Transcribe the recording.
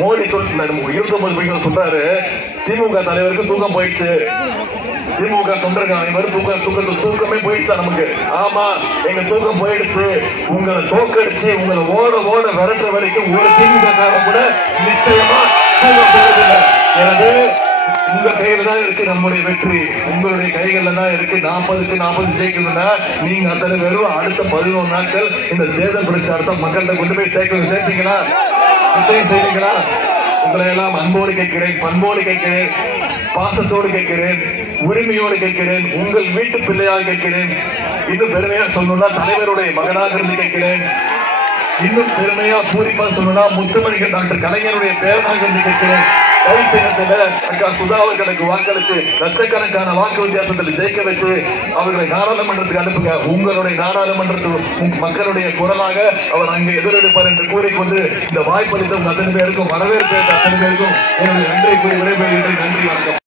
மோடி 29 சொல்றாரு, திமுக தலைவருக்கு தூக்கம் போயிடுச்சு, திமுக தொண்டர்கள் அனைவரும் தூக்கமே போயிடுச்சா நமக்கு. ஆமா, எங்க தூக்கம் போயிடுச்சு. உங்களை தோக்கடிச்சு உங்களை ஓட ஓட விரட்டுற வரைக்கும் ஒரு திமுக காரம் கூட நிச்சயமா தூக்கம் போறதில்லை. எனவே உங்க கையில தான் இருக்கு நம்முடைய வெற்றி, உங்களுடைய கைகள்ல தான் இருக்கு. 40க்கு 40 ஜெயிக்கணும்னா நீங்க அத்தனை பேரும் அடுத்த 11 நாட்கள் இந்த தேர்தல் பிரச்சாரத்தை மக்கள்கிட்ட கொண்டு போய் சேர்ப்பீங்களா? நிச்சயம் செய்வீங்களா? உங்களை எல்லாம் அன்போடு கேட்கிறேன், பண்போடு கேட்கிறேன், பாசத்தோடு கேட்கிறேன், உரிமையோடு கேட்கிறேன், உங்கள் வீட்டு பிள்ளையாக கேட்கிறேன். இன்னும் பெருமையா சொல்லணும்னா தலைவருடைய மகனாக இருந்து கேட்கிறேன். இன்னும் பெருமையா பூரிப்பா சொல்லணும்னா முத்துமணிகள் டாக்டர் கலைஞருடைய பேரனாக இருந்து கேட்கிறேன். கைப்பயணத்துல அக்கா சுதா அவர்களுக்கு வாக்களித்து லட்சக்கணக்கான வாக்கு வித்தியாசத்தில் ஜெயிக்க வச்சு அவர்களை நாடாளுமன்றத்துக்கு அனுப்புங்க. உங்களுடைய நாடாளுமன்றத்தில் மக்களுடைய குரலாக அவர் அங்கே எதிரெடுப்பார் என்று கூறிக்கொண்டு இந்த வாய்ப்பளித்த அத்தனை பேருக்கும் வரவேற்பு அத்தனை பேருக்கும் என்னுடைய நன்றி கூறி விடைபெறுகின்றேன். நன்றி, வணக்கம்.